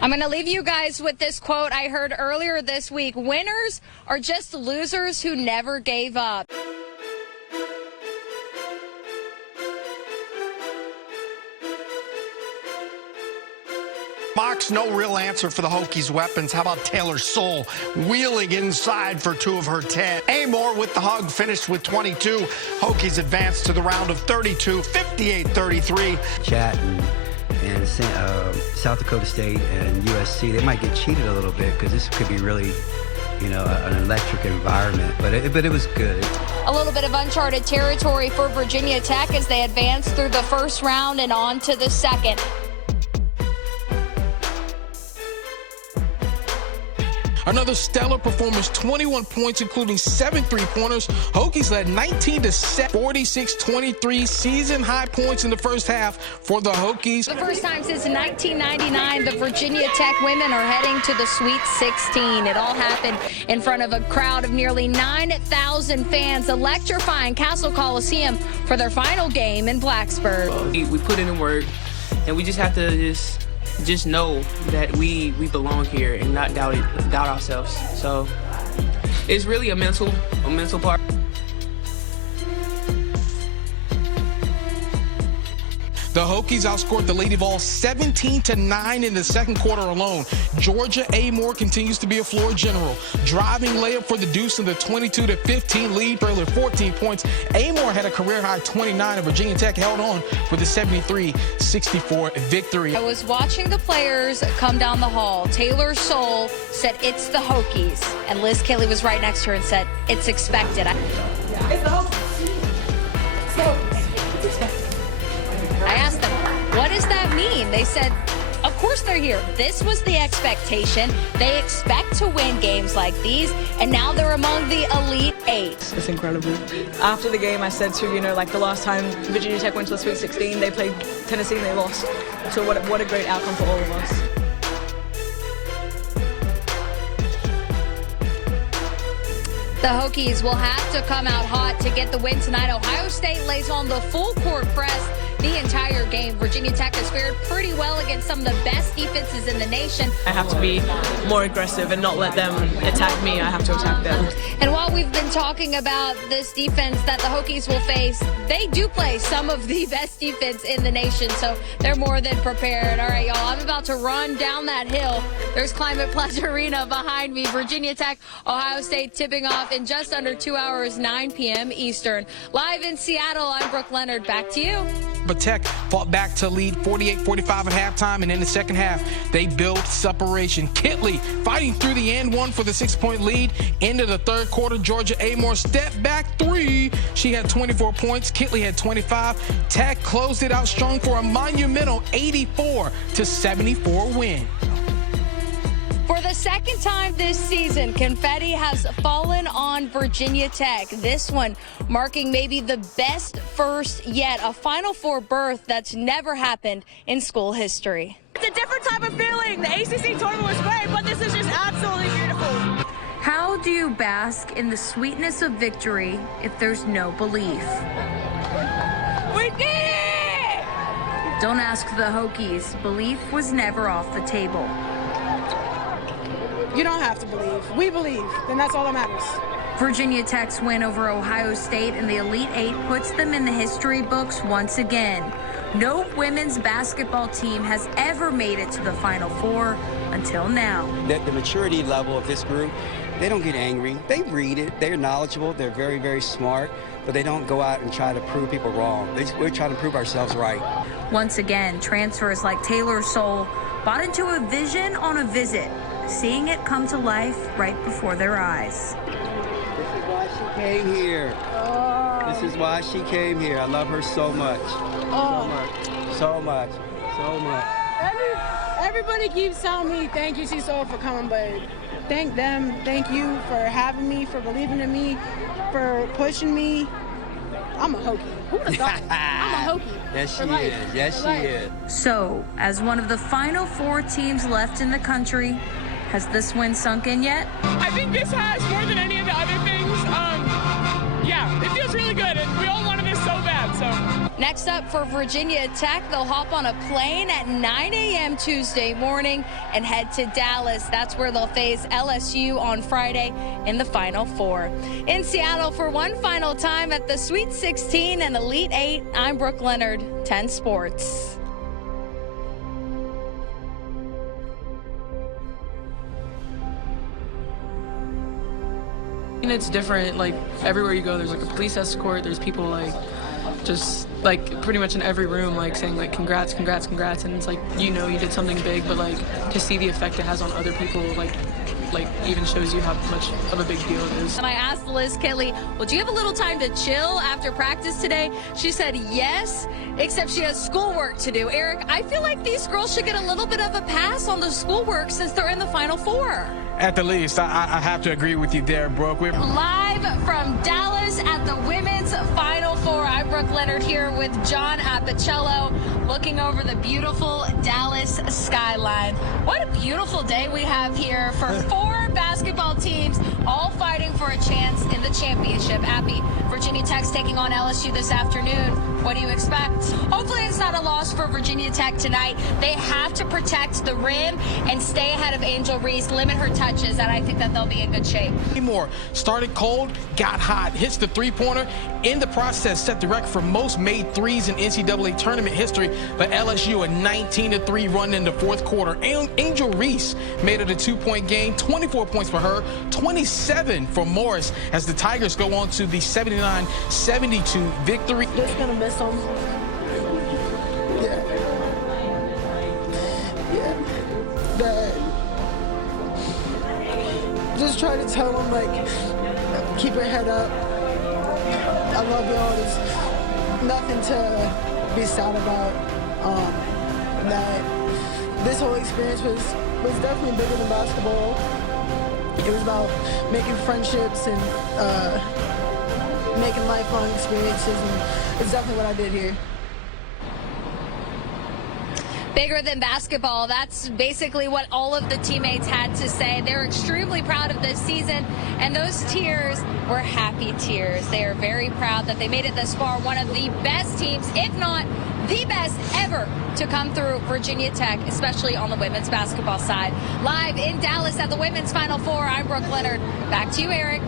I'm going to leave you guys with this quote I heard earlier this week. Winners are just losers who never gave up. Mox, no real answer for the Hokies' weapons. How about Taylor Soule wheeling inside for 2 of her 10? Amor with the hug finished with 22. Hokies advanced to the round of 32, 58-33. Chat and South Dakota State and USC, they might get cheated a little bit because this could be really, you know, an electric environment, but it was good. A little bit of uncharted territory for Virginia Tech as they advance through the first round and on to the second. Another stellar performance, 21 points, including 7 3-pointers. Hokies led 19-7, 46-23, season-high points in the first half for the Hokies. The first time since 1999, the Virginia Tech women are heading to the Sweet 16. It all happened in front of a crowd of nearly 9,000 fans, electrifying Castle Coliseum for their final game in Blacksburg. We put in the work, and we just have to just know that we belong here and not doubt ourselves. So it's really a mental part. The Hokies outscored the Lady Vols 17-9 in the second quarter alone. Georgia Amor continues to be a floor general. Driving layup for the Deuce in the 22-15 lead, trailing 14 points. Amor had a career-high 29, and Virginia Tech held on for the 73-64 victory. I was watching the players come down the hall. Taylor Soule said, "It's the Hokies." And Liz Kelly was right next to her and said, "It's expected." It's the Hokies. It's expected. I asked them, what does that mean? They said, of course they're here. This was the expectation. They expect to win games like these, and now they're among the Elite 8. It's incredible. After the game, I said to, like the last time Virginia Tech went to the Sweet 16, they played Tennessee and they lost. So what a great outcome for all of us. The Hokies will have to come out hot to get the win tonight. Ohio State lays on the full court press the entire game. Virginia Tech has fared pretty well against some of the best defenses in the nation. I have to be more aggressive and not let them attack me. I have to attack them. And while we've been talking about this defense that the Hokies will face, they do play some of the best defense in the nation, so they're more than prepared. All right, y'all, I'm about to run down that hill. There's Climate Pledge Arena behind me. Virginia Tech, Ohio State tipping off in just under 2 hours, 9 p.m. Eastern. Live in Seattle, I'm Brooke Leonard. Back to you. But Tech fought back to lead 48-45 at halftime, and in the second half, they built separation. Kitley fighting through the end one for the 6-point lead. Into the third quarter, Georgia Amor step back 3. She had 24 points. Kitley had 25. Tech closed it out strong for a monumental 84-74 win. For the second time this season, confetti has fallen on Virginia Tech. This one marking maybe the best first yet, a Final Four berth that's never happened in school history. It's a different type of feeling. The ACC tournament was great, but this is just absolutely beautiful. How do you bask in the sweetness of victory if there's no belief? We did it! Don't ask the Hokies. Belief was never off the table. You don't have to believe. We believe, then that's all that matters. Virginia Tech's win over Ohio State in the Elite 8 puts them in the history books once again. No women's basketball team has ever made it to the Final Four until now. The maturity level of this group, they don't get angry. They read it. They're knowledgeable. They're very, very smart, but they don't go out and try to prove people wrong. We're trying to prove ourselves right. Once again, transfers like Taylor Soule bought into a vision on a visit, seeing it come to life right before their eyes. This is why she came here. This is why she came here. I love her so much. So much. Everybody keeps telling me thank you, Cecil, for coming, but thank them. Thank you for having me, for believing in me, for pushing me. I'm a Hokie. Who would have thought? I'm a Hokie. Yes, she is. Yes, she is. So, as one of the final 4 teams left in the country, has this win sunk in yet? I think this has more than any of the other things. Yeah, it feels really good, and we all wanted this so bad. So Next up for Virginia Tech, they'll hop on a plane at 9 a.m. Tuesday morning and head to Dallas. That's where they'll face LSU on Friday in the Final Four. In Seattle for one final time at the Sweet 16 and Elite 8, I'm Brooke Leonard, 10 Sports. And it's different, like everywhere you go there's like a police escort, there's people like just like pretty much in every room like saying like congrats, congrats, congrats, and it's like you did something big, but like to see the effect it has on other people like even shows you how much of a big deal it is. And I asked Liz Kelly, well, do you have a little time to chill after practice today? She said yes, except she has schoolwork to do. Eric, I feel like these girls should get a little bit of a pass on the schoolwork since they're in the Final Four. At the least, I have to agree with you there, Brooke. We're live from Dallas at the Women's Final Four. I'm Brooke Leonard here with John Appicello, looking over the beautiful Dallas skyline. What a beautiful day we have here for 4 basketball teams, all fighting for a chance in the championship. Appy, Virginia Tech's taking on LSU this afternoon. What do you expect? Hopefully it's not a loss for Virginia Tech tonight. They have to protect the rim and stay ahead of Angel Reese, limit her touches, and I think that they'll be in good shape. More started cold, got hot, hits the three-pointer. In the process, set the record for most made threes in NCAA tournament history, but LSU a 19-3 run in the fourth quarter. Angel Reese made it a 2-point game, 24 points for her, 27 for Morris as the Tigers go on to the 79-72 victory. just gonna miss them. Just try to tell them, like, keep your head up. I love y'all. There's nothing to be sad about. That this whole experience was definitely bigger than basketball. It was about making friendships and making lifelong experiences, and it's definitely what I did here. Bigger than basketball. That's basically what all of the teammates had to say. They're extremely proud of this season, and those tears were happy tears. They are very proud that they made it this far. One of the best teams, if not the best ever, to come through Virginia Tech, especially on the women's basketball side. Live in Dallas at the Women's Final Four, I'm Brooke Leonard. Back to you, Eric.